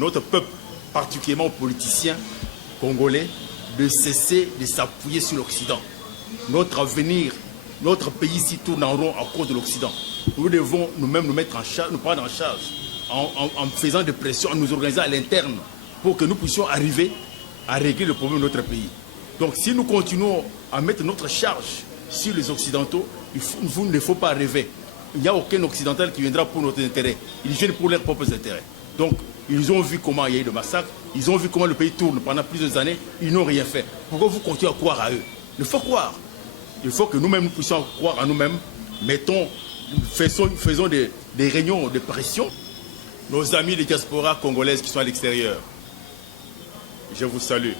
notre peuple, particulièrement aux politiciens congolais, de cesser de s'appuyer sur l'Occident. Notre avenir, notre pays s'y tourne en rond à cause de l'Occident. Nous devons nous-mêmes nous mettre en charge, nous prendre en charge, en faisant des pressions, en nous organisant à l'interne, pour que nous puissions arriver à régler le problème de notre pays. Donc si nous continuons à mettre notre charge sur les Occidentaux, il ne faut pas rêver. Il n'y a aucun Occidental qui viendra pour notre intérêt. Ils viennent pour leurs propres intérêts. Donc, ils ont vu comment il y a eu le massacre, ils ont vu comment le pays tourne pendant plusieurs années, ils n'ont rien fait. Pourquoi vous continuez à croire à eux? Il faut croire. Il faut que nous-mêmes nous puissions croire à nous-mêmes. Faisons des réunions de pression. Nos amis des diasporas congolaises qui sont à l'extérieur, je vous salue.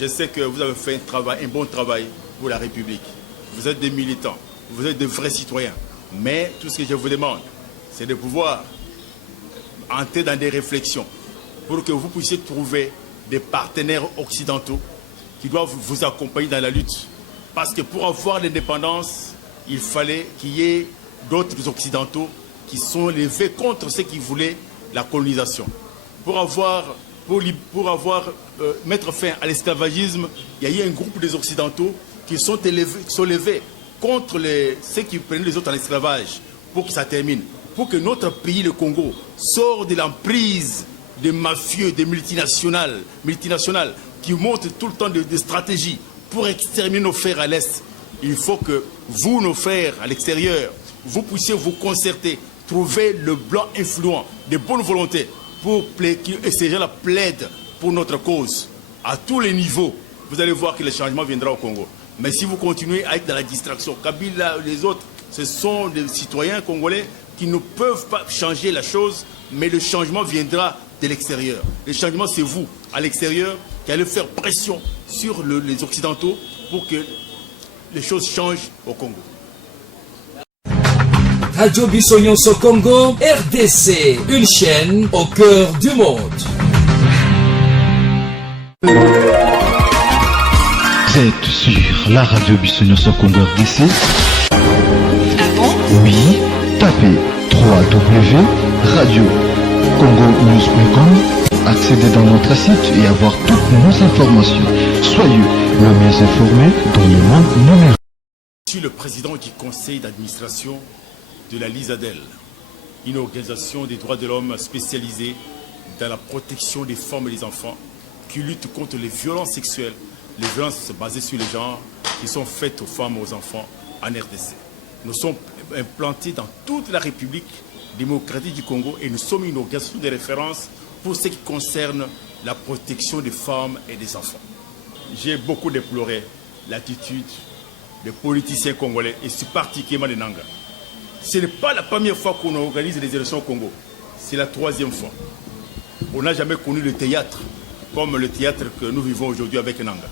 Je sais que vous avez fait un bon travail pour la République. Vous êtes des militants, vous êtes des vrais citoyens. Mais tout ce que je vous demande, c'est de pouvoir entrer dans des réflexions pour que vous puissiez trouver des partenaires occidentaux qui doivent vous accompagner dans la lutte. Parce que pour avoir l'indépendance, il fallait qu'il y ait d'autres occidentaux qui sont levés contre ceux qui voulaient la colonisation. Mettre fin à l'esclavagisme, il y a eu un groupe des occidentaux qui sont levés contre ceux qui prenaient les autres en esclavage pour que ça termine. Pour que notre pays, le Congo, sorte de l'emprise des mafieux, des multinationales qui montent tout le temps des stratégies pour exterminer nos frères à l'Est. Il faut que vous, nos frères à l'extérieur, vous puissiez vous concerter, trouver le blanc influent, de bonne volonté, pour que ces gens-là plaident pour notre cause. À tous les niveaux, vous allez voir que le changement viendra au Congo. Mais si vous continuez à être dans la distraction, Kabila, les autres, ce sont des citoyens congolais qui ne peuvent pas changer la chose, mais le changement viendra de l'extérieur. Le changement, c'est vous, à l'extérieur, qui allez faire pression sur les Occidentaux pour que les choses changent au Congo. Radio Bissonyonso Congo, RDC, une chaîne au cœur du monde. Vous êtes sur la radio Bissonyonso Congo RDC. Ah bon? Oui, tapez www.radiocongonews.com, accédez dans notre site et avoir toutes nos informations. Soyez le mieux informé dans le monde numérique. Je suis le président du conseil d'administration de la LISADEL, une organisation des droits de l'homme spécialisée dans la protection des femmes et des enfants qui lutte contre les violences sexuelles, les violences basées sur les genres qui sont faites aux femmes et aux enfants en RDC. Nous sommes implantés dans toute la République démocratique du Congo et nous sommes une organisation de référence pour ce qui concerne la protection des femmes et des enfants. J'ai beaucoup déploré l'attitude des politiciens congolais et particulièrement des Nanga. Ce n'est pas la première fois qu'on organise les élections au Congo, c'est la troisième fois. On n'a jamais connu le théâtre comme le théâtre que nous vivons aujourd'hui avec Nanga.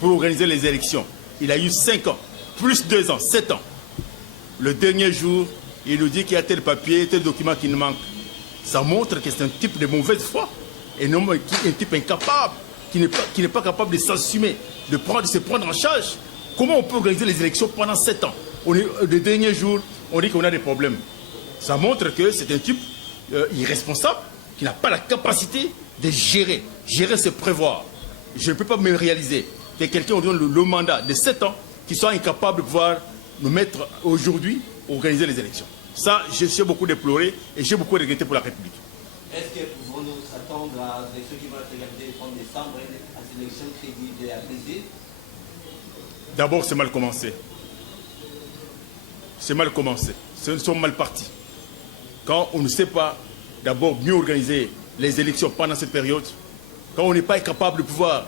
Pour organiser les élections, il a eu 5 ans, plus 2 ans, 7 ans. Le dernier jour, il nous dit qu'il y a tel papier, tel document qui nous manque. Ça montre que c'est un type de mauvaise foi, et non un type incapable, qui n'est pas capable de s'assumer, de se prendre en charge. Comment on peut organiser les élections pendant 7 ans? Le dernier jour, on dit qu'on a des problèmes. Ça montre que c'est un type irresponsable, qui n'a pas la capacité de gérer. Gérer, c'est prévoir. Je ne peux pas me réaliser que quelqu'un nous donne le mandat de 7 ans qui soit incapable de pouvoir nous mettre aujourd'hui à organiser les élections. Ça, j'ai beaucoup déploré et j'ai beaucoup regretté pour la République. Est-ce que pouvons-nous s'attendre à des élections qui vont être regardées en décembre, à des élections crédibles et apaisées? D'abord, c'est mal commencé. C'est mal commencé. Nous sommes mal partis. Quand on ne sait pas d'abord mieux organiser les élections pendant cette période, quand on n'est pas capable de pouvoir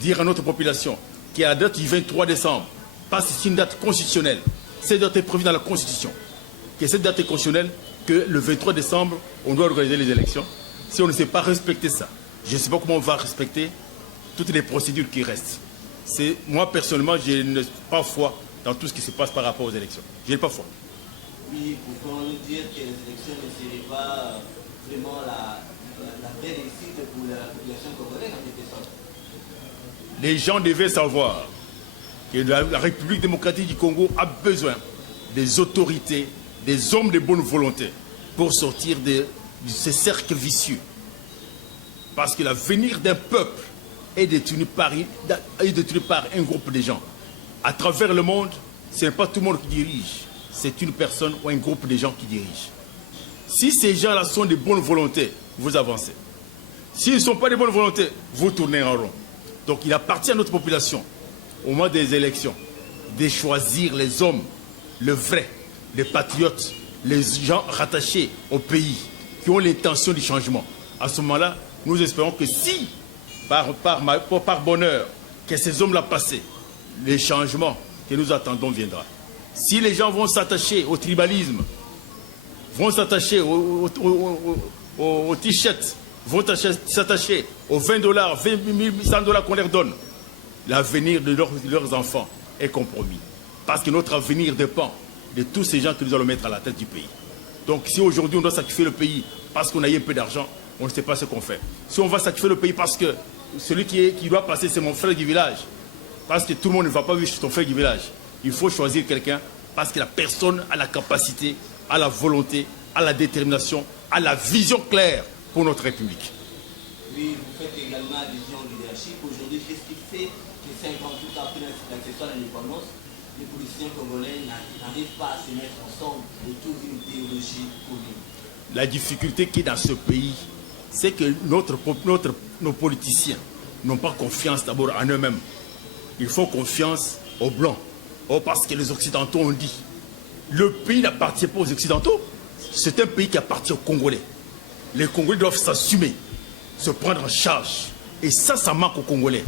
dire à notre population qu'à la date du 23 décembre, parce que c'est une date constitutionnelle, cette date est prévue dans la Constitution, que cette date est constitutionnelle, que le 23 décembre, on doit organiser les élections. Si on ne sait pas respecter ça, je ne sais pas comment on va respecter toutes les procédures qui restent. Moi, personnellement, je n'ai pas foi dans tout ce qui se passe par rapport aux élections. Je n'ai pas foi. Oui, pouvons-nous dire que les élections ne seraient pas vraiment la vraie réussite pour la population congolaise en quelque sorte? Les gens devaient savoir que la République démocratique du Congo a besoin des autorités, des hommes de bonne volonté pour sortir de ce cercle vicieux Parce que l'avenir d'un peuple est détenu par un groupe de gens. À travers le monde, ce n'est pas tout le monde qui dirige. C'est une personne ou un groupe de gens qui dirigent. Si ces gens-là sont de bonne volonté, vous avancez. S'ils ne sont pas de bonne volonté, vous tournez en rond. Donc il appartient à notre population, au moment des élections, de choisir les hommes, les vrais, les patriotes, les gens rattachés au pays, qui ont l'intention du changement. À ce moment-là, nous espérons que si, par bonheur, que ces hommes-là passent, les changements que nous attendons viendra. Si les gens vont s'attacher au tribalisme, vont s'attacher au t-shirt, vont s'attacher aux $20, 100 $ qu'on leur donne, l'avenir de leurs enfants est compromis. Parce que notre avenir dépend de tous ces gens que nous allons mettre à la tête du pays. Donc si aujourd'hui on doit sacrifier le pays parce qu'on a eu un peu d'argent, on ne sait pas ce qu'on fait. Si on va sacrifier le pays parce que celui qui doit passer, c'est mon frère du village, parce que tout le monde ne va pas vivre chez ton frère du village, il faut choisir quelqu'un parce que la personne a la capacité, a la volonté, a la détermination, a la vision claire pour notre République. Oui, vous faites également allusion au leadership. Aujourd'hui, qu'est-ce qui fait que 58 ans après l'accession à l'indépendance, les politiciens congolais n'arrivent pas à se mettre ensemble autour d'une idéologie commune? La difficulté qui est dans ce pays, c'est que nos politiciens n'ont pas confiance d'abord en eux-mêmes. Ils font confiance aux Blancs. Parce que les Occidentaux ont dit, le pays n'appartient pas aux Occidentaux, c'est un pays qui appartient aux Congolais. Les Congolais doivent s'assumer, se prendre en charge. Et ça manque aux Congolais.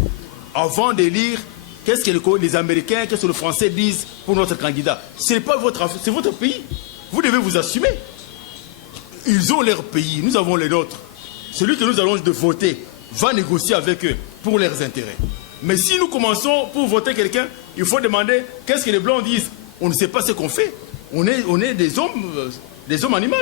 Avant de lire, qu'est-ce que les Américains, qu'est-ce que les Français disent pour notre candidat? Ce n'est pas votre affaire, c'est votre pays. Vous devez vous assumer. Ils ont leur pays, nous avons les nôtres. Celui que nous allons de voter va négocier avec eux pour leurs intérêts. Mais si nous commençons pour voter quelqu'un, il faut demander qu'est-ce que les Blancs disent. On ne sait pas ce qu'on fait. On est des hommes animaux.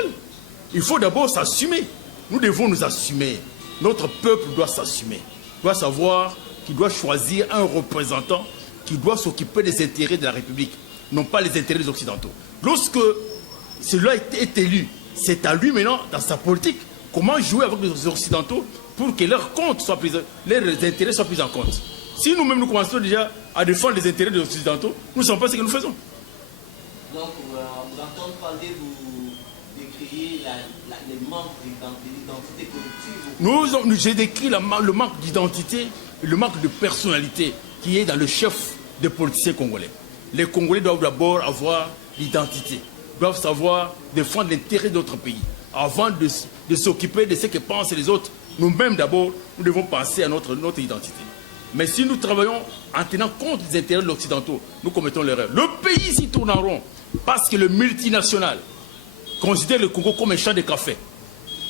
Il faut d'abord s'assumer. Nous devons nous assumer. Notre peuple doit s'assumer. Doit savoir qu'il doit choisir un représentant qui doit s'occuper des intérêts de la République, non pas les intérêts des Occidentaux. Lorsque celui-là est élu, c'est à lui maintenant, dans sa politique, comment jouer avec les Occidentaux pour que leurs intérêts soient pris en compte. Si nous-mêmes nous commençons déjà à défendre les intérêts des Occidentaux, nous ne savons pas ce que nous faisons. Donc, vous entendez parler, vous décriez les manques d'identité collective. J'ai décrit le manque d'identité et le manque de personnalité qui est dans le chef des politiciens congolais. Les Congolais doivent d'abord avoir l'identité, doivent savoir défendre l'intérêt de notre pays. Avant de s'occuper de ce que pensent les autres, nous-mêmes d'abord, nous devons penser à notre identité. Mais si nous travaillons en tenant compte des intérêts de l'Occidentaux, nous commettons l'erreur. Le pays s'y tourne en rond parce que le multinational considère le Congo comme un champ de café.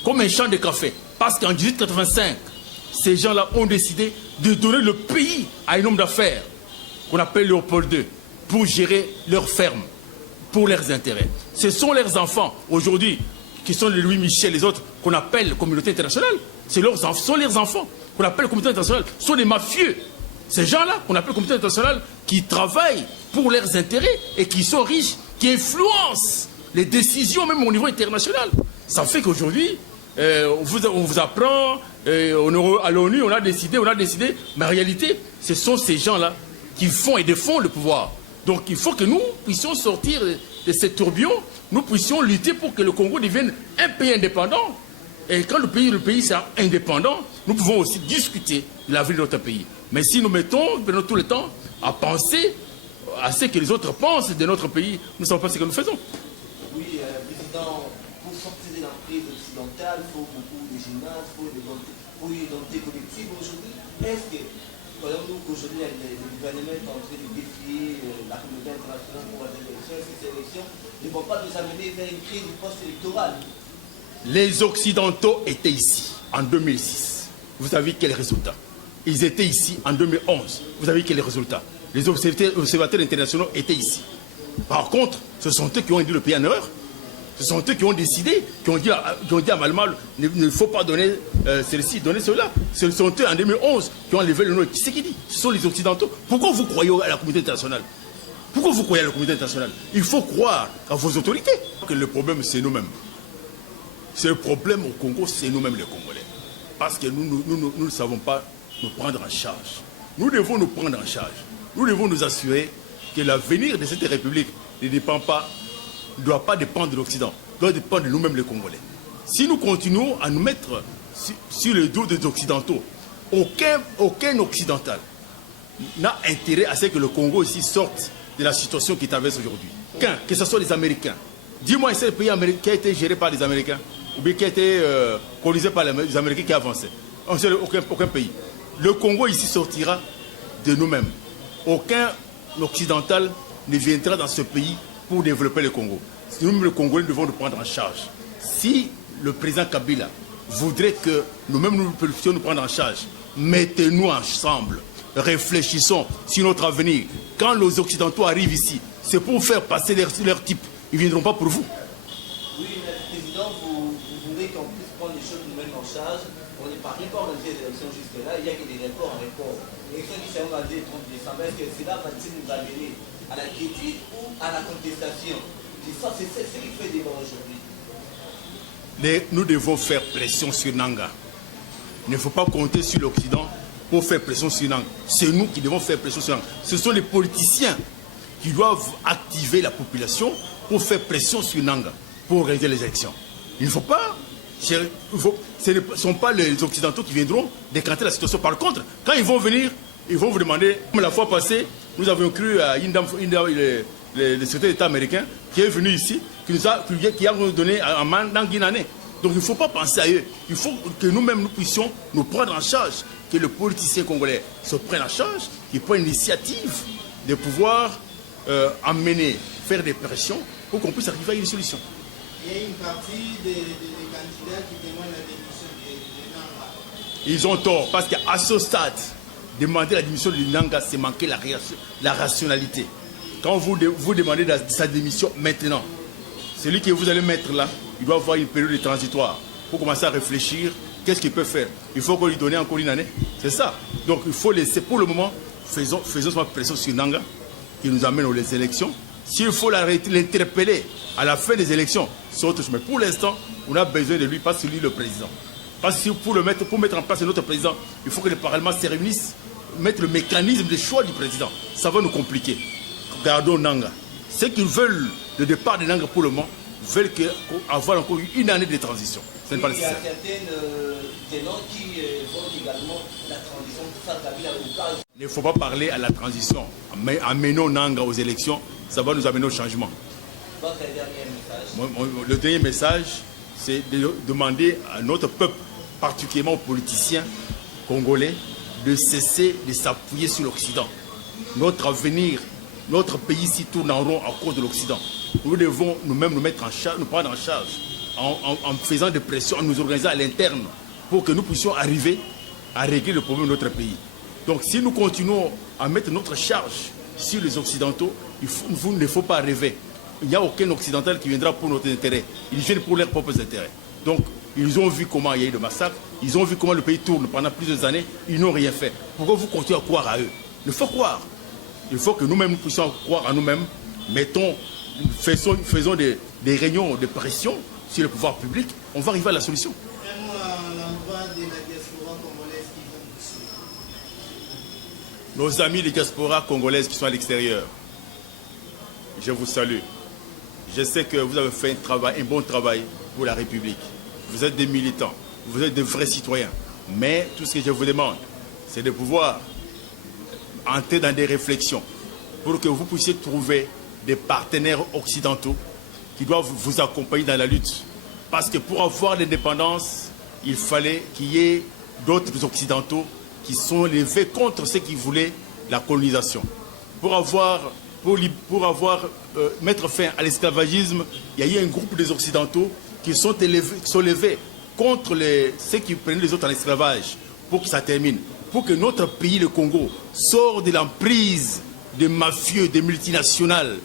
Comme un champ de café. Parce qu'en 1885, ces gens-là ont décidé de donner le pays à un homme d'affaires qu'on appelle Léopold II pour gérer leurs fermes, pour leurs intérêts. Ce sont leurs enfants aujourd'hui qui sont les Louis Michel, les autres qu'on appelle communauté internationale. Ce sont leurs enfants qu'on appelle communauté internationale, sont des mafieux. Ces gens-là qu'on appelle communauté internationale qui travaillent pour leurs intérêts et qui sont riches, qui influencent les décisions même au niveau international. Ça fait qu'aujourd'hui, on vous apprend, à l'ONU, on a décidé, mais en réalité, ce sont ces gens-là qui font et défendent le pouvoir. Donc il faut que nous puissions sortir de ces tourbillons, nous puissions lutter pour que le Congo devienne un pays indépendant. Et quand le pays sera indépendant, nous pouvons aussi discuter de l'avenir de notre pays. Mais si nous prenons tout le temps à penser à ce que les autres pensent de notre pays, nous ne savons pas ce que nous faisons. Oui, Président, pour sortir de l'emprise occidentale, il faut beaucoup de gymnases, il faut une identité collective aujourd'hui. Est-ce que, voyons-nous qu'aujourd'hui, le gouvernement est en train de défier la communauté internationale pour les élections, et ces élections ne vont pas nous amener vers une crise du post-électoral? Les Occidentaux étaient ici en 2006. Vous avez quel résultat? Ils étaient ici en 2011. Vous avez quel résultat? Les observateurs internationaux étaient ici. Par contre, ce sont eux qui ont induit le pays en erreur. Ce sont eux qui ont décidé, qui ont dit à Malmal, il ne faut pas donner celle-ci, donner cela. Ce sont eux en 2011 qui ont enlevé le nom. Qui c'est qui dit? Ce sont les Occidentaux. Pourquoi vous croyez à la communauté internationale? Pourquoi vous croyez à la communauté internationale? Il faut croire à vos autorités. Que le problème, c'est nous-mêmes. C'est le problème au Congo, c'est nous-mêmes les Congolais. parce que nous ne savons pas nous prendre en charge. Nous devons nous prendre en charge. Nous devons nous assurer que l'avenir de cette République ne doit pas dépendre de l'Occident, doit dépendre de nous-mêmes les Congolais. Si nous continuons à nous mettre sur le dos des Occidentaux, aucun Occidental n'a intérêt à ce que le Congo ici sorte de la situation qu'il traverse aujourd'hui. Que ce soit les Américains. Dis-moi, c'est le pays qui a été géré par les Américains ou bien qui a été colonisé par les Américains qui a avancé. Aucun pays. Le Congo ici sortira de nous-mêmes. Aucun Occidental ne viendra dans ce pays pour développer le Congo. Nous, les Congolais, devons nous prendre en charge. Si le président Kabila voudrait que nous-mêmes nous puissions nous prendre en charge, mettez-nous ensemble, réfléchissons sur notre avenir. Quand les Occidentaux arrivent ici, c'est pour faire passer leur type. Ils ne viendront pas pour vous. Oui, mais le président, vous voulez qu'on puisse prendre les choses nous-mêmes en charge. On n'est pas organisé les élections jusque-là, il n'y a que des reports en report. L'élection qui s'est organisée le 30 décembre, est-ce que cela va-t-il nous amener à la critique ou à la contestation? C'est ce qui fait débat aujourd'hui. Nous devons faire pression sur Nanga. Il ne faut pas compter sur l'Occident pour faire pression sur Nanga. C'est nous qui devons faire pression sur Nanga. Ce sont les politiciens qui doivent activer la population pour faire pression sur Nanga, pour organiser les élections. Il ne faut pas... ce ne sont pas les Occidentaux qui viendront décanter la situation. Par contre, quand ils vont venir, ils vont vous demander... Comme la fois passée, nous avions cru à le secrétaire d'État américain qui est venu ici, qui a donné un mandat guinéen. Donc il ne faut pas penser à eux. Il faut que nous-mêmes nous puissions nous prendre en charge, que le politicien congolais se prenne en charge, qu'il prenne l'initiative de pouvoir amener, faire des pressions pour qu'on puisse arriver à une solution. Il y a une partie des candidats qui demandent la démission de Nanga. Ils ont tort, parce qu'à ce stade, demander la démission de Nanga, c'est manquer la rationalité. Quand vous demandez sa démission maintenant, celui que vous allez mettre là, il doit avoir une période transitoire pour commencer à réfléchir. Qu'est-ce qu'il peut faire? Il faut qu'on lui donne encore une année. C'est ça. Donc il faut laisser, pour le moment, faisons sa pression sur Nanga, qui nous amène aux élections. S'il faut l'interpeller à la fin des élections, c'est autre chose. Mais pour l'instant, on a besoin de lui, pas celui le président. Parce que pour mettre en place notre président, il faut que le Parlement se réunisse, mettre le mécanisme de choix du président. Ça va nous compliquer. Gardons Nanga. Ceux qui veulent le départ de Nanga pour le moment veulent avoir encore une année de transition. Ce n'est pas nécessaire. Il y a certains tenants qui évoquent également la transition. Il ne faut pas parler à la transition. Amenons Nanga aux élections, ça va nous amener au changement. Votre dernier message? Le dernier message, c'est de demander à notre peuple, particulièrement aux politiciens congolais, de cesser de s'appuyer sur l'Occident. Notre avenir, notre pays s'y tourne en rond à cause de l'Occident. Nous devons nous-mêmes nous mettre en charge, nous prendre en charge, en faisant des pressions, en nous organisant à l'interne, pour que nous puissions arriver à régler le problème de notre pays. Donc si nous continuons à mettre notre charge sur les Occidentaux, il ne faut pas rêver. Il n'y a aucun Occidental qui viendra pour notre intérêt. Ils viennent pour leurs propres intérêts. Donc ils ont vu comment il y a eu le massacre, ils ont vu comment le pays tourne pendant plusieurs années, ils n'ont rien fait. Pourquoi vous continuez à croire à eux? Il faut croire. Il faut que nous-mêmes nous puissions croire à nous-mêmes. Faisons des réunions de pression sur le pouvoir public. On va arriver à la solution. Un mot à l'endroit de la diaspora congolaise qui vont vous suivre. Nos amis des diasporas congolaises qui sont à l'extérieur, je vous salue. Je sais que vous avez fait un bon travail pour la République. Vous êtes des militants, vous êtes de vrais citoyens. Mais tout ce que je vous demande, c'est de pouvoir entrer dans des réflexions pour que vous puissiez trouver des partenaires occidentaux qui doivent vous accompagner dans la lutte. Parce que pour avoir l'indépendance, il fallait qu'il y ait d'autres occidentaux qui sont levés contre ceux qui voulaient la colonisation. Mettre fin à l'esclavagisme, il y a eu un groupe des occidentaux qui sont levés contre ceux qui prenaient les autres en esclavage pour que ça termine. Pour que notre pays, le Congo, sorte de l'emprise des mafieux, des multinationales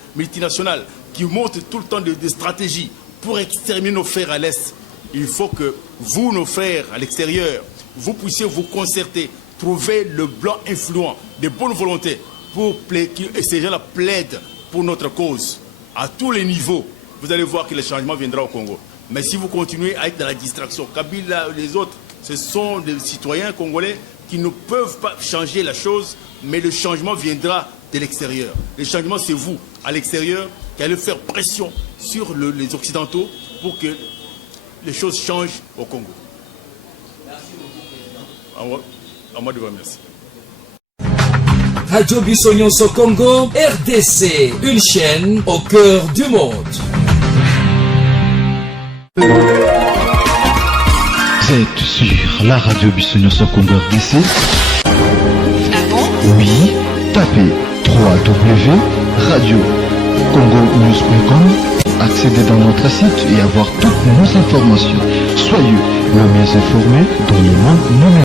qui montent tout le temps des stratégies pour exterminer nos frères à l'Est. Il faut que vous, nos frères à l'extérieur, vous puissiez vous concerter, trouver le blanc influent, de bonne volonté, pour que ces gens-là plaident pour notre cause. À tous les niveaux, vous allez voir que le changement viendra au Congo. Mais si vous continuez à être dans la distraction, Kabila, les autres Ce sont des citoyens congolais qui ne peuvent pas changer la chose, mais le changement viendra de l'extérieur. Le changement, c'est vous, à l'extérieur, qui allez faire pression sur les Occidentaux pour que les choses changent au Congo. Merci beaucoup, Président. À moi de vous remercier. Radio Bissonyonso Congo, RDC, une chaîne au cœur du monde. Vous êtes sur la radio Bissonyonso Congo RDC. Ah bon? Oui, tapez www.radiocongonews.com, accédez dans notre site et avoir toutes nos informations. Soyez le mieux informé dans le monde numérique.